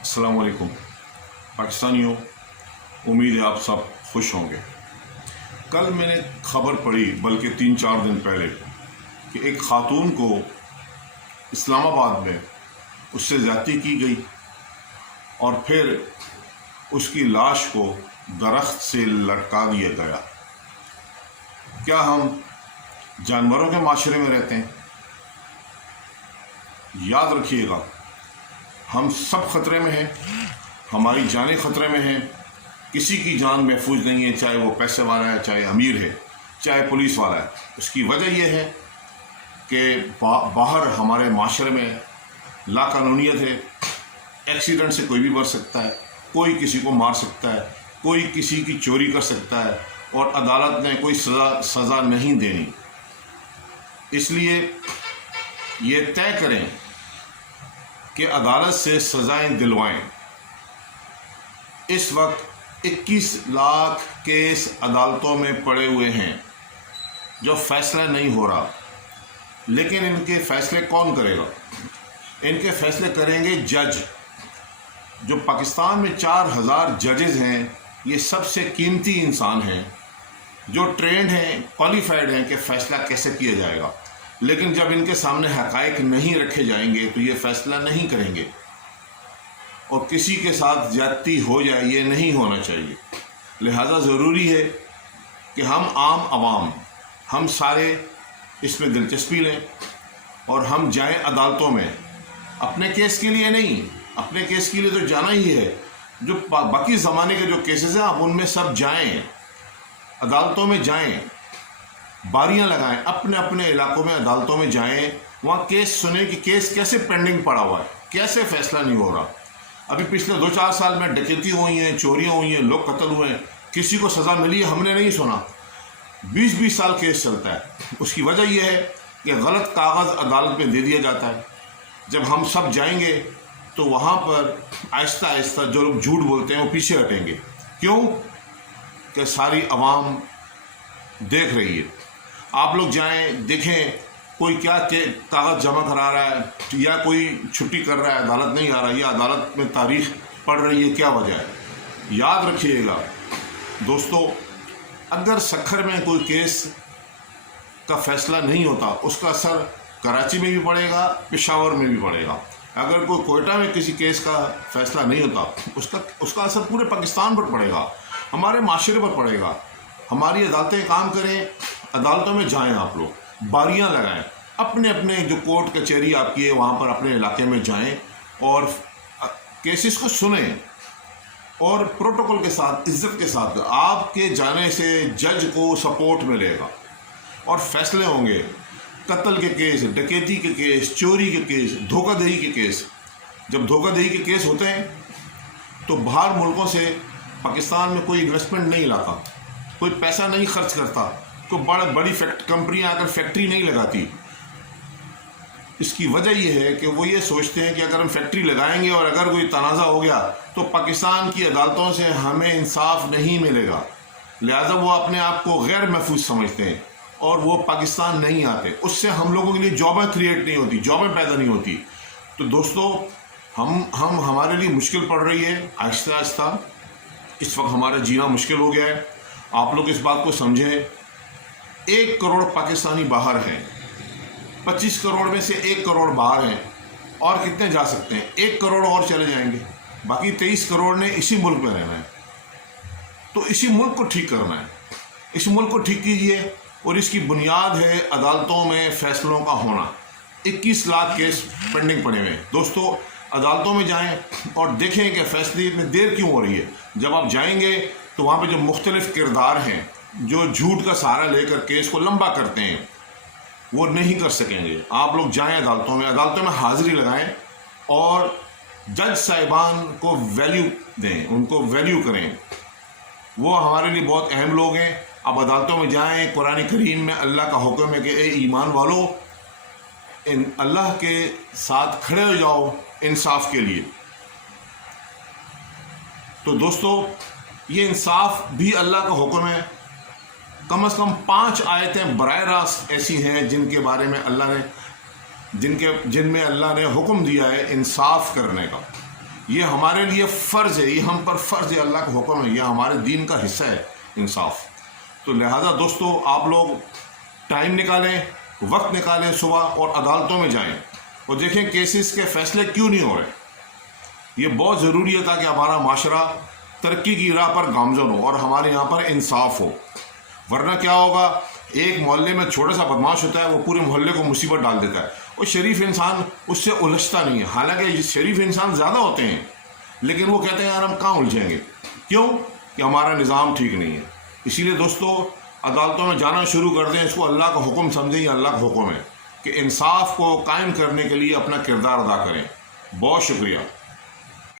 अस्सलाम वालेकुम पाकिस्तानियों, उम्मीद है आप सब खुश होंगे। कल मैंने खबर पढ़ी, बल्कि 3-4 दिन पहले, कि एक खातून को इस्लामाबाद में उससे ज़्यादती की गई और फिर उसकी लाश को दरख्त से लटका दिया गया। क्या हम जानवरों के माशरे में रहते हैं? याद रखिएगा, हम सब ख़तरे में हैं, हमारी जानें ख़तरे में हैं। किसी की जान महफूज नहीं है, चाहे वो पैसे वाला है, चाहे अमीर है, चाहे पुलिस वाला है। उसकी वजह यह है कि बाहर हमारे माशरे में लाकानूनियत है। एक्सीडेंट से कोई भी मर सकता है, कोई किसी को मार सकता है, कोई किसी की चोरी कर सकता है और अदालत ने कोई सज़ा नहीं देनी। इसलिए ये तय करें कि अदालत से सज़ाएं दिलवाएं। इस वक्त 21 लाख केस अदालतों में पड़े हुए हैं जो फैसला नहीं हो रहा, लेकिन इनके फैसले कौन करेगा? इनके फैसले करेंगे जज। जो पाकिस्तान में 4000 जजेस हैं, ये सबसे कीमती इंसान हैं जो ट्रेंड हैं, क्वालिफाइड हैं कि फ़ैसला कैसे किया जाएगा। लेकिन जब इनके सामने हक़ाइक़ नहीं रखे जाएंगे तो ये फ़ैसला नहीं करेंगे, और किसी के साथ ज़्यादती हो जाए, ये नहीं होना चाहिए। लिहाजा ज़रूरी है कि हम आम आवाम, हम सारे इसमें दिलचस्पी लें और हम जाएं अदालतों में। अपने केस के लिए नहीं, अपने केस के लिए तो जाना ही है। जो बाकी ज़माने के जो केसेस हैं, आप उनमें सब जाएं, अदालतों में जाएं, बारियां लगाएं, अपने अपने इलाकों में अदालतों में जाएं, वहाँ केस सुने कि केस कैसे पेंडिंग पड़ा हुआ है, कैसे फैसला नहीं हो रहा। अभी पिछले 2-4 साल में डकैती हुई हैं, चोरियां हुई हैं, लोग कत्ल हुए हैं, किसी को सज़ा मिली है हमने नहीं सुना। 20-20 साल केस चलता है। उसकी वजह यह है कि गलत कागज़ अदालत में दे दिया जाता है। जब हम सब जाएंगे तो वहाँ पर आहिस्ता आहिस्ता जो लोग झूठ बोलते हैं वो पीछे हटेंगे। क्यों? कि सारी आवाम देख रही है। आप लोग जाएं, देखें कोई क्या कागज़ जमा करा रहा है या कोई छुट्टी कर रहा है, अदालत नहीं आ रहा, या अदालत में तारीख पड़ रही है, क्या वजह है? याद रखिएगा दोस्तों, अगर सखर में कोई केस का फैसला नहीं होता, उसका असर कराची में भी पड़ेगा, पेशावर में भी पड़ेगा। अगर कोई कोयटा में किसी केस का फैसला नहीं होता, उसका असर पूरे पाकिस्तान पर पड़ेगा, हमारे माशरे पर पड़ेगा। हमारी अदालतें काम करें, अदालतों में जाएं, आप लोग बारियां लगाएं, अपने अपने जो कोर्ट कचहरी आपकी है वहाँ पर अपने इलाके में जाएं और केसेस को सुनें, और प्रोटोकॉल के साथ, इज्जत के साथ। आपके जाने से जज को सपोर्ट मिलेगा और फैसले होंगे। कत्ल के केस, डकैती के केस, चोरी के केस, धोखाधड़ी के केस। जब धोखाधड़ी के केस होते हैं तो बाहर मुल्कों से पाकिस्तान में कोई इन्वेस्टमेंट नहीं लाता, कोई पैसा नहीं खर्च करता, कोई बड़ी कंपनियां आकर फैक्ट्री नहीं लगाती। इसकी वजह यह है कि वो ये सोचते हैं कि अगर हम फैक्ट्री लगाएंगे और अगर कोई तनाज़ा हो गया तो पाकिस्तान की अदालतों से हमें इंसाफ नहीं मिलेगा। लिहाजा वो अपने आप को गैर महफूज समझते हैं और वो पाकिस्तान नहीं आते। उससे हम लोगों के लिए जॉबें क्रिएट नहीं होती, जॉबें पैदा नहीं होती। तो दोस्तों, हम हमारे लिए मुश्किल पड़ रही है आहिस्ता आहिस्ता। इस वक्त हमारा जीना मुश्किल हो गया है। आप लोग इस बात को समझें। 1 करोड़ पाकिस्तानी बाहर हैं, 25 करोड़ में से 1 करोड़ बाहर हैं, और कितने जा सकते हैं? 1 करोड़ और चले जाएंगे। बाकी 23 करोड़ ने इसी मुल्क में रहना है। तो इसी मुल्क को ठीक करना है। इस मुल्क को ठीक कीजिए, और इसकी बुनियाद है अदालतों में फैसलों का होना। 21 लाख केस पेंडिंग पड़े हुए हैं। दोस्तों, अदालतों में जाएं और देखें कि फैसले में देर क्यों हो रही है। जब आप जाएंगे तो वहाँ पे जो मुख्तलिफ किरदार हैं, जो झूठ का सहारा लेकर केस को लंबा करते हैं, वो नहीं कर सकेंगे। आप लोग जाएं अदालतों में हाज़िरी लगाएं और जज साहिबान को वैल्यू दें, उनको वैल्यू करें। वो हमारे लिए बहुत अहम लोग हैं। आप अदालतों में जाएं। कुरान करीम में अल्लाह का हुक्म है कि ए ईमान वालों, इन अल्लाह के साथ खड़े हो जाओ इंसाफ के लिए। तो दोस्तों, ये इंसाफ भी अल्लाह का हुक्म है। कम से कम 5 आयतें बराह रास्त ऐसी हैं जिनके बारे में जिनमें अल्लाह ने हुक्म दिया है इंसाफ करने का। یہ ہمارے لیے فرض ہے، یہ ہم پر فرض ہے، اللہ کا حکم ہے، یہ ہمارے دین کا حصہ ہے انصاف۔ تو لہٰذا دوستو آپ لوگ ٹائم نکالیں، وقت نکالیں صبح اور عدالتوں میں جائیں اور دیکھیں کیسز کے فیصلے کیوں نہیں ہو رہے۔ یہ بہت ضروری ہے تاکہ ہمارا معاشرہ ترقی کی راہ پر گامزن ہو اور ہمارے یہاں پر انصاف ہو، ورنہ کیا ہوگا، ایک محلے میں چھوٹا سا بدماش ہوتا ہے، وہ پورے محلے کو مصیبت ڈال دیتا ہے، اور شریف انسان اس سے الجھتا نہیں ہے، حالانکہ شریف انسان زیادہ ہوتے ہیں لیکن وہ کہتے ہیں یار ہم کہاں الجھیں گے، کیوں کہ ہمارا نظام ٹھیک نہیں ہے۔ اسی لیے دوستو عدالتوں میں جانا شروع کر دیں، اس کو اللہ کا حکم سمجھیں، یہ اللہ کا حکم ہے کہ انصاف کو قائم کرنے کے لیے اپنا کردار ادا کریں۔ بہت شکریہ۔